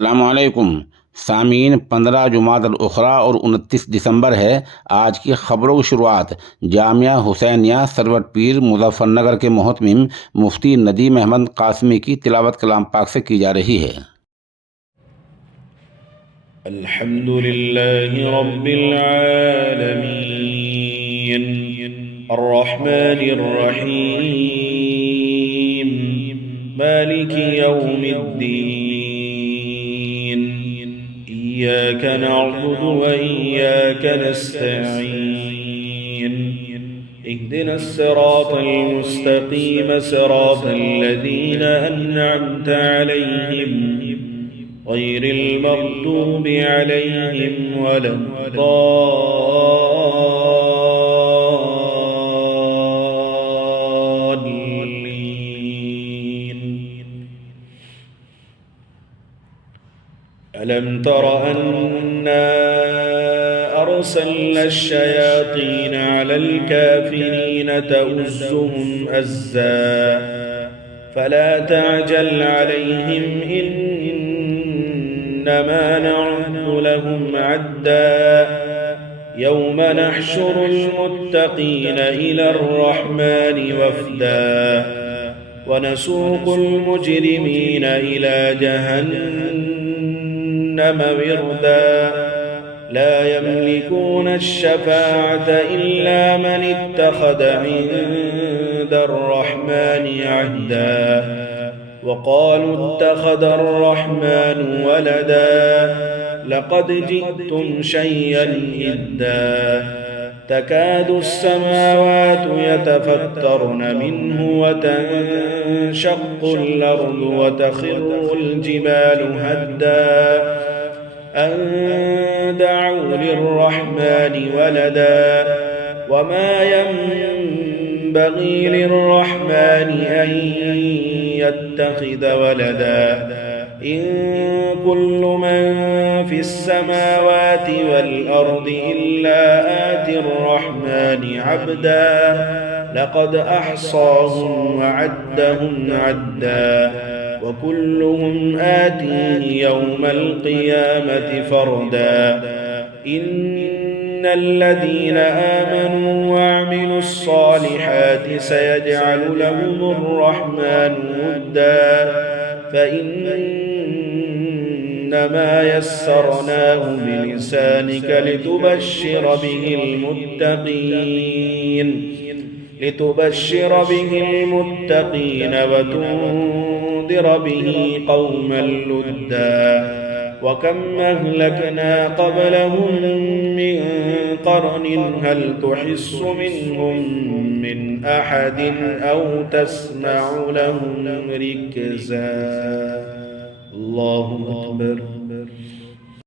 अस्सलामुअलैकुम सामीन। 15 जुमादुल उखरा और 29 दिसंबर है। आज की खबरों की शुरुआत जामिया हुसैनिया सरवट पीर मुजफ्फरनगर के मोहतमिम मुफ्ती नदीम अहमद कासमी की तिलावत कलाम पाक से की जा रही है। अल्हम्दुलिल्लाहि रब्बिल आलमीन अर्रहमानिर रहीम मालिकि यौमिद्दीन इय्याका नअबुदु व इय्याका नस्तईन इहदिनस सिरातल मुस्तकीम सिरातल लज़ीना अन्अमता अलैहिम غير المغضوب عليهم ولا الضالين. ألم تر أنا أرسلنا الشياطين على الكافرين تؤزهم أزا فلا تعجل عليهم إنما نعد لهم عدا يوم نحشر المتقين إلى الرحمن وفدا ونسوق المجرمين إلى جهنم وردا لا يملكون الشفاعة إلا من اتخذ عند الرحمن عهدا وقالوا اتخذ الرحمن ولدا لقد جئتم شيئا إدا تكاد السماوات يتفطرن منه وتنشق الأرض وتخر الجبال هدا أن دعوا للرحمن ولدا وما ينبغي للرحمن أن يتخذ ولدا إن كل من في السماوات والأرض إلا آتي الرحمن عبدا لقد أحصاهم وعدهم عدا وكلهم آتيه يوم القيامة فردا إن الذين آمنوا وعملوا الصالحات سيجعل لهم الرحمن ودا فإنما يسرناه بلسانك لتبشر به المتقين وتنذر به قوما لدا وكم أهلكنا قبلهم من قرن هل تحس منهم من أحد أو تسمع لهم ركزا. الله أكبر.